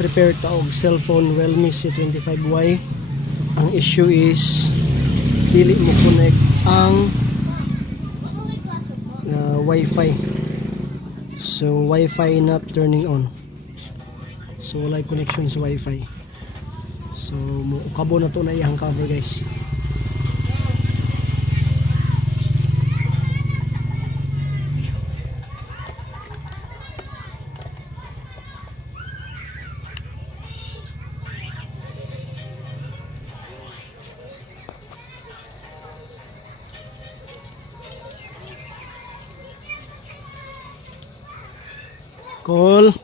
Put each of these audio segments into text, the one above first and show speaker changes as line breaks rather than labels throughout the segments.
repair ta og cellphone Realme C25Y ang issue is dili mo connect ang uh, wifi. So wifi not turning on. So wala connection sa wifi. So mo kabo na to na iyang cover guys Cool.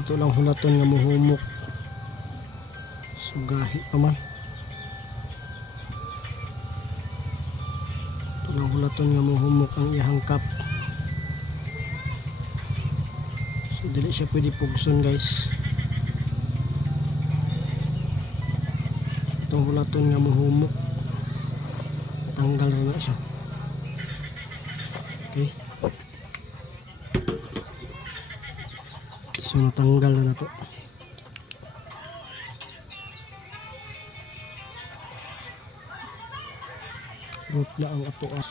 Ito lang hulaton nga muhumok. So gahi pa man. Ito lang hulaton nga muhumok ang iyang cup. So dili siya pwede pugson guys. Itong hulaton nga muhumok. Tanggal na siya. Okay. So natanggal na na to. Root na ang ato ah.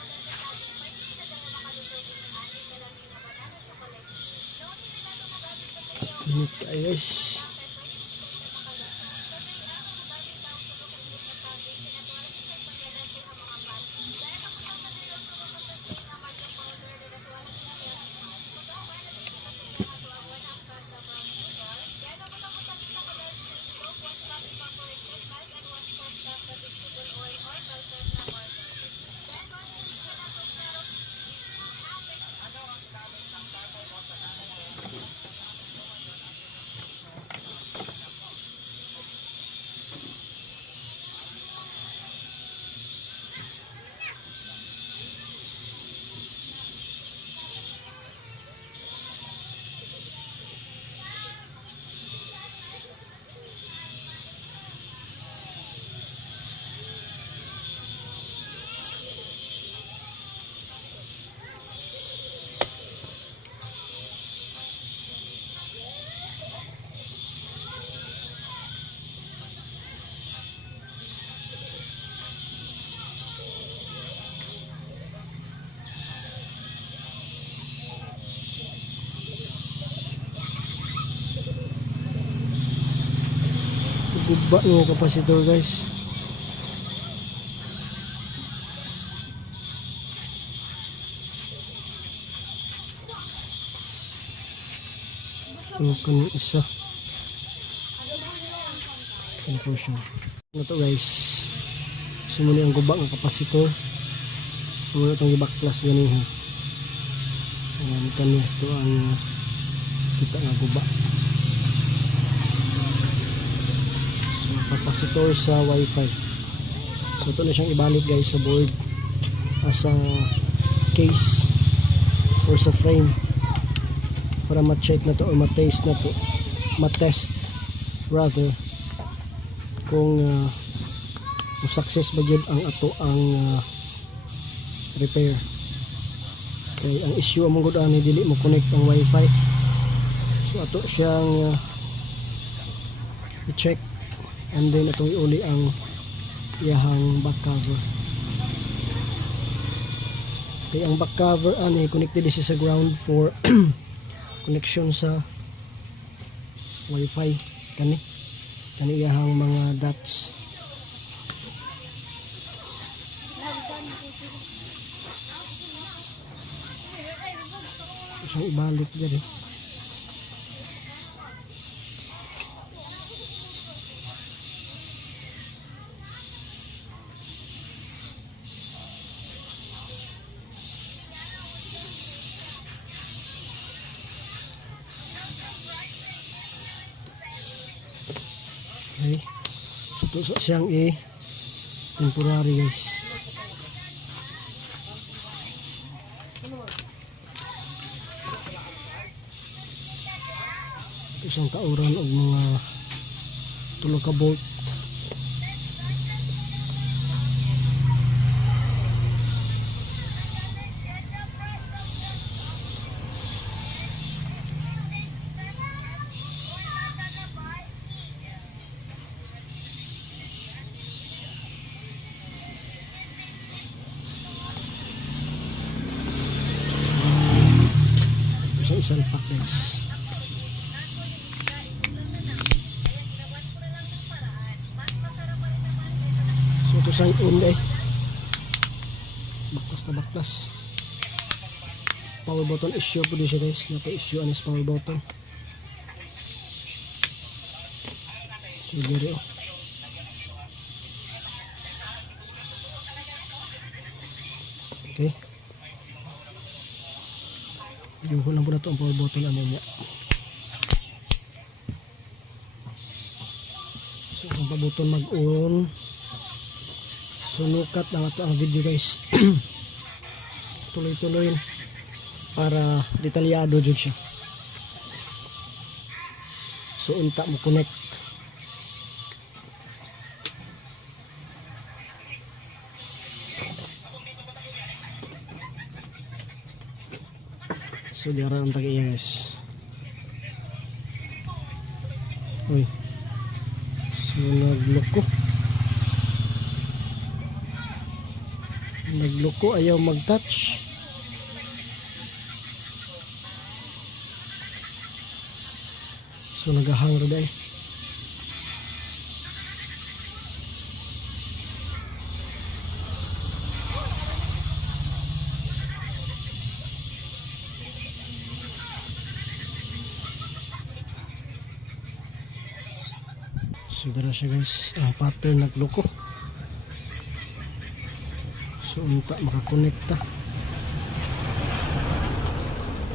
Init guys. Guba yung kapasitor guys. Ano ka ng isa? Conclusion. Ito Ano guys. Sumuli ang guba ng kapasitor. Sumuli itong gibak plus ganihan. Ayan, ito niya. Ito ang kita nga guba. Kapasitor sa wifi. So, ito na siyang ibalik guys sa board as a case or sa frame para ma-check na to or ma-taste na to ma-test rather kung uh, success ba yun ang ato ang uh, repair kay ang issue among gud ani dili mo connect ang wifi so ato siyang uh, i-check and then atong iuli ang iyahang back cover. Kaya ang back cover ani connected din siya sa ground for connection sa wifi. Kani kani iyahang mga dots. Isang ibalik dyan eh. Okay. Sa- siyang i temporary guys. Ito siyang kauran og mga tulo ka bolt. Isang pack guys. So ito sa un eh. Baklas na baklas. Power button issue po siya guys. Nato issue anis power button. So diri oh. Okay. Yung lang po na ito ang power button ano niya. So kung pabuton mag-on. Sunukat na ito ang video guys. Tuloy-tuloy para detalyado dyan siya. So unta mo connect so diara ang tagiya guys uy. So nagloko. Nagloko ayaw mag-touch. So nagahang rin ay so dara siya guys ang pattern nagloko So unta makakonekta.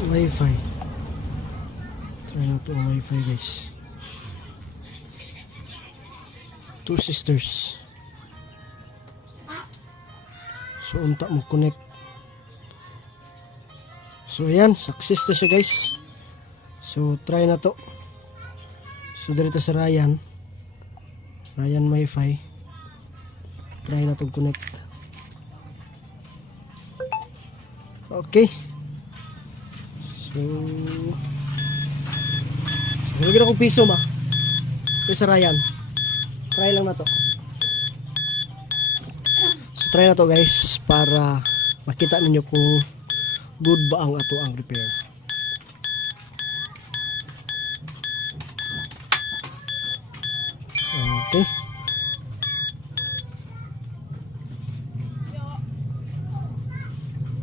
Wi-Fi. Try na to Wi-Fi guys. Two sisters. So unta mo connect. So ayan, success na siya guys. So try na to. So dito sa Ryan. Ryan Wi-Fi. Try na to connect. Okay. So, Nilagyan akong piso ma. Ito sa Ryan. Try lang na to. So, try na to guys para makita ninyo kung good ba ang ato ang repair. Okay.